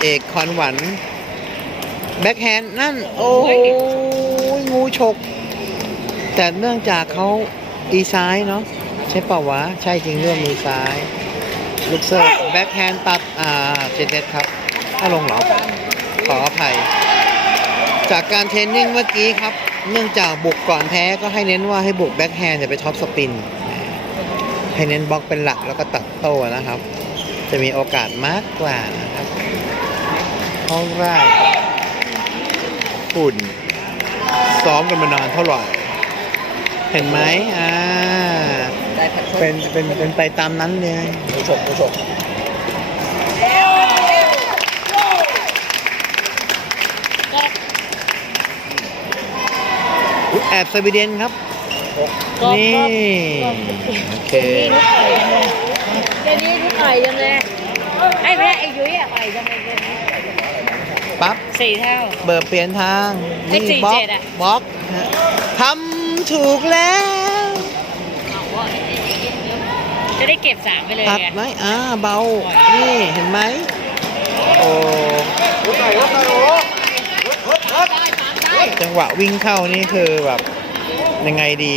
เอกคอนหวัน แบ็คแฮนด์นั่น โอ้ยงูฉก แต่เนื่องจากเขาอีซ้ายเนาะใช่ป่าวะ ใช่จริงเรื่องมือซ้าย ลูกเสิร์ฟแบ็คแฮนด์ตัด อ่าเจเน็ตครับ ถ้าลงหรอ ขออภัย จากการเทรนนิ่งเมื่อกี้ครับ เนื่องจากบุกก่อนแพ้ก็ให้เน้นว่าให้บุกแบ็คแฮนด์อย่าไปท็อปสปิน ให้เน้นบล็อกเป็นหลักแล้วก็ตัดโต้นะครับ จะมีโอกาสมากกว่านะครับ เพราะว่าฝุ่น ซ้อมกันมานานเท่าไหร่ เห็นไหมอ่า ได้พัดชกเป็น เป็น เป็นไปตามนั้นเลย ผู้ชกผู้ชกอุ๊ยแอบสวีเดนครับ นี่ โอเค เดี๋ยวนี้ที่ต่อยจังเลยไอ้แพ้ไอ้ยุ้ยอะต่อยจังเลย ปั๊บสี่เท่า เบิร์เปลี่ยนทางเลขสี่บล็อกเจ็ดอะ บล็อกฮะทำถูกแล้วจะได้เก็บสามไปเลยตัดไงไหมอ่าเบา นี่เห็นไหมโอ้จังหวะวิ่งเข้านี่คือแบบยังไงดี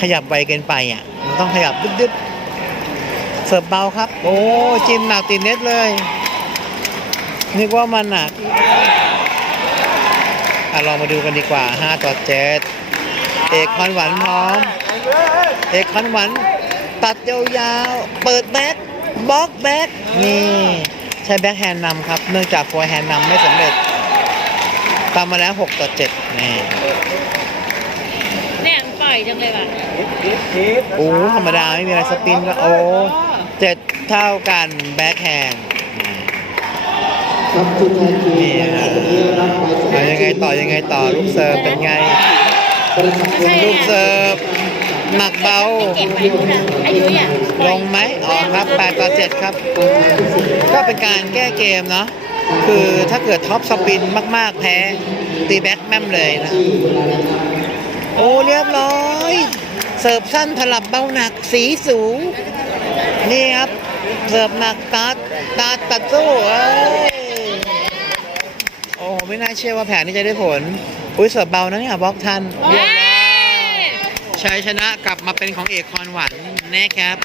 ขยับไวเกินไปอะมันต้องขยับดึ๊ดๆเสิร์ฟเบาครับ โอ้จิมหนักติดเน็ตเลย นึกว่ามันหนักอะลองมาดูกันดีกว่า 5 ต่อ 7 เอกคอนหวันพร้อม เอกคอนหวัน ตัดยาวๆ เปิดแบ็คบล็อกแบ็คนี่ใช้แบ็คแฮนด์นำครับ เนื่องจากโฟร์แฮนด์นำไม่สำเร็จตามมาแล้ว 6 ต่อ 7 นี่เนี่ยมันปล่อยจังเลยว่ะโอ้ธรรมดา ไม่มีอะไรสปินก็โอ้เจ็ดเท่ากันแบ็คแฮนด์ นี่นะเอายังไงต่อยังไงต่อลูกเสิร์ฟเป็นไงลูกเสิร์ฟหนักเบา เก็บไปนู่นน่ะไอ้ยุ้ยอะลงไหมอ๋อครับ8ต่อ7ครับ ก็เป็นการแก้เกมเนาะ คือถ้าเกิดท็อปสปินมาก ๆ แพ้ ตีแบ็คแม่มเลยนะ โอ้ เรียบร้อย เสิร์ฟสั้นถลับเบาหนักสีสูง นี่ครับ เสิร์ฟหนักตัดตัดตัดสู้เอ้ยโอ้โห ไม่น่าเชื่อว่าแผนนี้จะได้ผล อุ้ยเสิร์ฟเบานะเนี่ยบล็อกทันเฮ้ยชัยชนะกลับมาเป็นของเอกคอนหวันแนะครับ